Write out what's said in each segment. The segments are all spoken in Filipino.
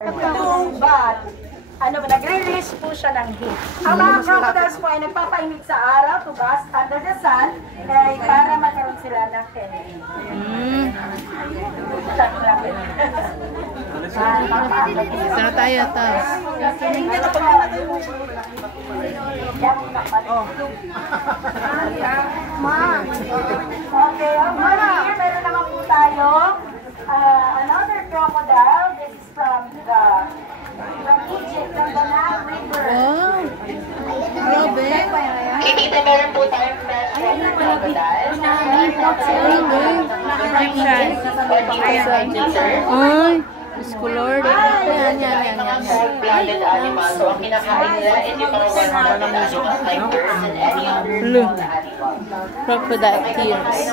But, nagre-release po siya ng heat. Ang mga crocodiles po ay nagpapainit sa araw, tugas, under the sun, para magkaroon sila ng energy. Sana tayo ito. Okay, meron naman po tayo another crocodile. This is from Egypt, from the Nile River. Oh, grabe. Kitita, meron po tayong fresh crocodile. Ay, Diyos ko Lord. Yan. Blooded animals. So, ang kinakain nila is yung mga tigers and any other animals. Crocodile tears.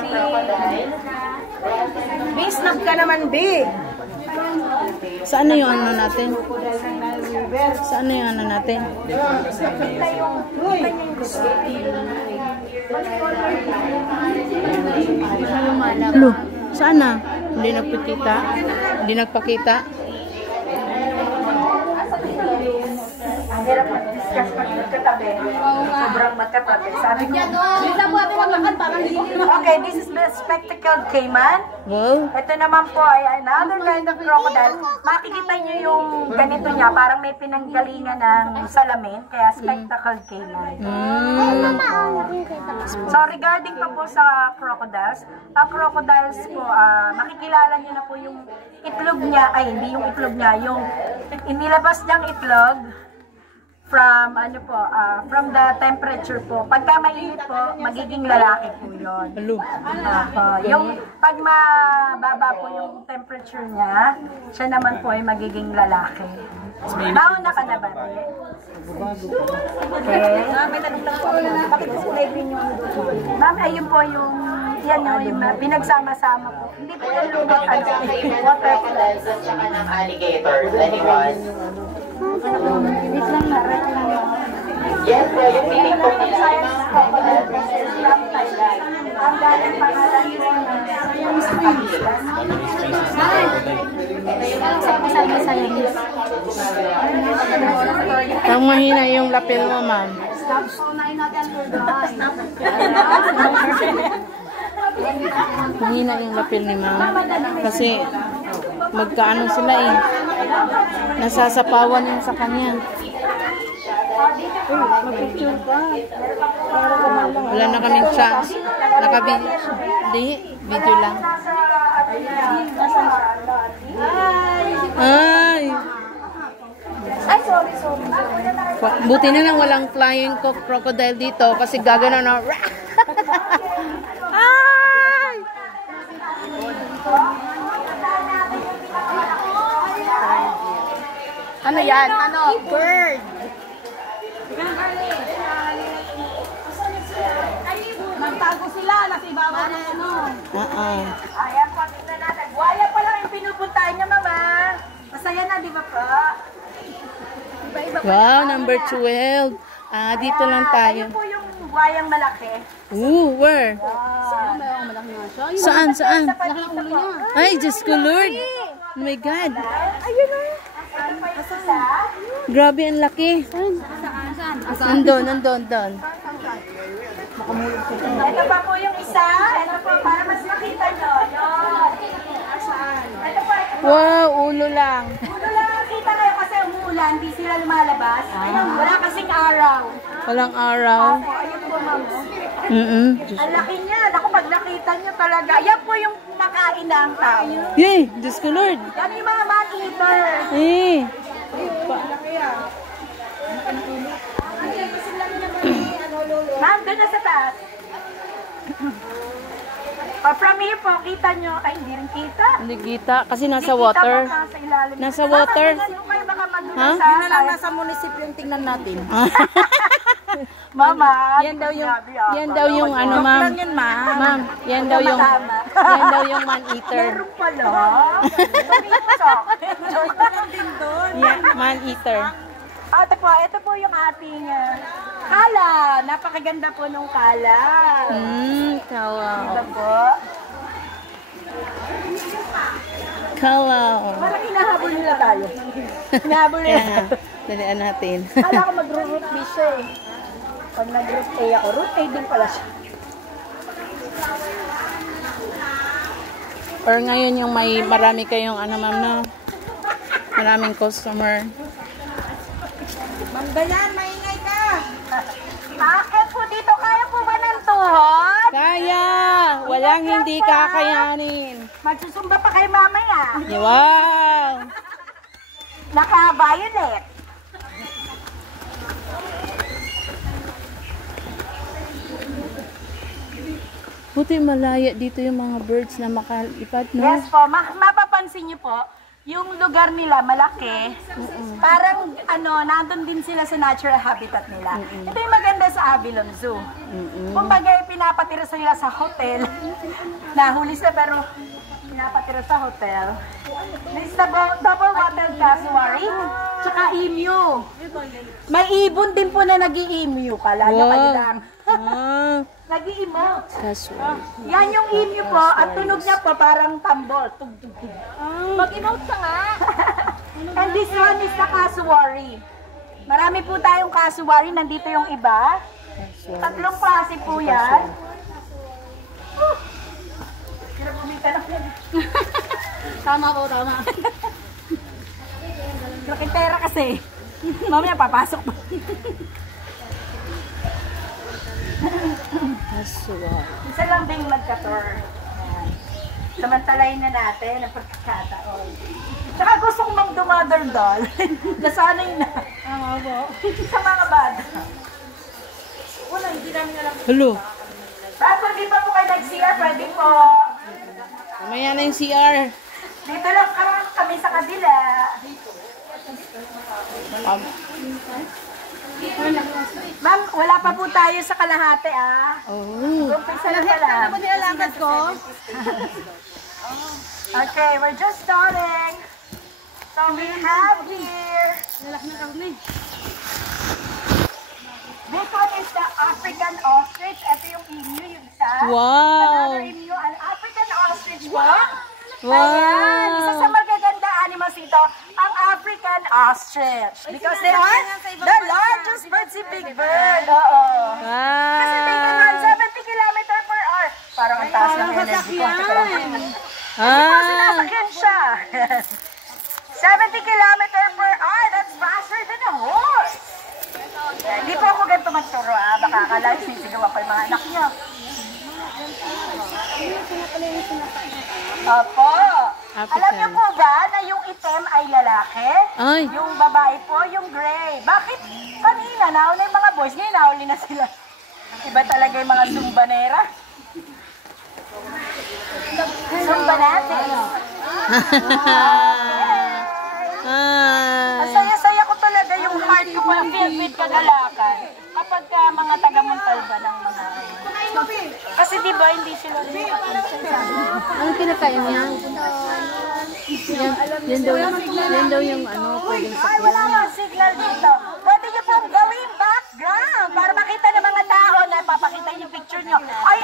Snap ka naman, B. Saan na yung ano natin? Saan na yung ano natin? Lo, saan na? Hindi nagpakita? Hindi nagpakita? Ang hirap mag-discuss pag magkatabi. Sobrang magkatabi. Sabi ko, okay, this is the spectacled caiman. Wow. Ito naman po ay another kind of crocodile. Makikita nyo yung ganito niya, parang may pinanggalingan ng salamin, kaya spectacled caiman. So regarding pa po sa crocodiles, ang crocodiles po, makikilala nyo na po yung itlog niya, ay hindi yung itlog niya, yung inilabas niyang itlog from from the temperature po. Pagka mainit po, magiging lalaki po yun. Yung pag mababa po yung temperature niya, siya naman po ay magiging lalaki. Nauna ka na ba, te? Okay. May tanong lang po ako. Bakit kasi kulay green yung ma'am, ayun po yung yung pinagsama-sama po. Hindi po yung lumang water Crocodiles at saka ng alligators. Anyone? Yes po, yung feeling po nila ay mga crocodiles from Thailand. Ang galing pangalan Ang mahina yung lapel mo, ma'am. Mahina yung lapel ni ma'am. Kasi magkaano sila eh. Nasasapawan yun sa kanya. Wala na kaming chance. Video lang. Ay! Buti na lang walang flying crocodile dito kasi gagano na. Ay! Ano yan? Bird. Nagtago sila, nasa ibabaw na Ayan po, tignan natin. Buhaya pa lang yung pinupuntahan niya, mama. Masaya na, di ba po? Wow, number 12. Dito lang tayo. Ayun po yung buhayang malaki. Ooh, where? Saan? Ay, Diyos ko Lord. Oh my God. Ayun na. Ano pa yung isa? Grabe, ang laki. Nandun. Ito pa po yung isa. Ito po, para mas makita nyo. Yun. Ito po. Wow, ulo lang. Ulo lang nakita kayo kasi umuulan. Hindi sila lumalabas. Wala kasing araw. Walang araw. Ayun po, ma'am. Ang laki niya. Ako, pag nakita nyo talaga. Yan po yung makain ng tao. Yay, Diyos ko Lord. Yan yung mga man-eater. Ma'am, doon na sa taas. From here po, kita nyo. Ay, hindi rin kita. Hindi kita kasi nasa water. Nasa ilalim. Nasa water. Ha? Yun na lang nasa munisipyo yung tingnan natin. Mama, yan daw yung ano, ma'am. Ma'am, yan daw yung man-eater. Meron pala. Yeah, man-eater. Ito po yung ating kala. Napakaganda po nung kala. Kawawa. Diba po? Kalaw. Parang hinahabol nila tayo. Hinahabol nila. Kaya, dalian natin. Kala ko mag-root B siya eh. Pag nag-root A ako, root A din pala siya. Or ngayon yung may marami kayong ano ma'am na maraming customer. Ma'am Dayan, maingay ka! Akit po dito, kaya po ba ng tuhod? Kaya! Walang hindi kakayanin. Magsusumba pa kayo mamaya. Wow! Naka-violet. Buti malaya dito yung mga birds na makalipad, no? Yes po, mapapansin niyo po, yung lugar nila malaki. Parang nandun din sila sa natural habitat nila. Ito yung maganda sa Avilon Zoo. Kumbaga, pinapatira sila sa hotel. Nahuli sila pero pinapatira sa hotel. This is the double wattled cassowary, tsaka emu. May ibon din po na nag-i-emu. Kala niya kayo lang. Ah, Nag-i-emote. casual. Yan yung emu po, at tunog niya po parang tambol. Tug-tug-tug. Mag-emote ka nga. And this one is the cassowary. Marami po tayong cassowary. Nandito yung iba. Tatlong klase po yan. Tama po, tama. Rakitera kasi. Mamaya papasok pa. Casual. Isa lang ding magka-tour. Ayan. Samantalayin na natin ang pagkakataon. Tsaka gusto kong magdumadardal. Nasanay na. Tama po. Sa mga bata. Una, hindi namin alam. Hello. Tapos hindi pa po kayo nag-CR, pwede po. Mamaya na yung CR. Dito lang kami sa kabila. Ma'am, wala pa po tayo sa kalahati Oh. Umpisa na pala. Ano nilalakad ko? Okay, we're just starting. So we have here. This one is the African ostrich. Ito yung emu, yung isa. Wow. Another emu, an African ostrich po. Wow. Ayan, isa sa magaganda animals dito, ang African ostrich. Because they are the largest birds in Big Bird. Oo. Kasi they can run 70 km/h. Parang ang taas ng energy ko. Ah. Sinasakyan siya. 70 km/h. That's faster than a horse. Hindi po ako ganito magturo. Baka akala sisigawan ko yung mga anak niyo. Opo. Alam niyo po ba na yung itim ay lalaki? Ay. Yung babae po, yung gray. Bakit kanina nauna yung mga boys, ngayon nauli na sila. Iba talaga yung mga sumbanera. Sumba natin. Ang saya-saya ko talaga yung heart ko yung feel with kagalakan. Kapag mga taga-Montalba ng mga... Kasi diba hindi sila rin. Ano kinakain niya? Yan daw yung ano, pwedeng Ay, wala nga signal dito. Pwede niyo pong gawin background para makita ng mga tao na papakita yung picture niyo. Ay,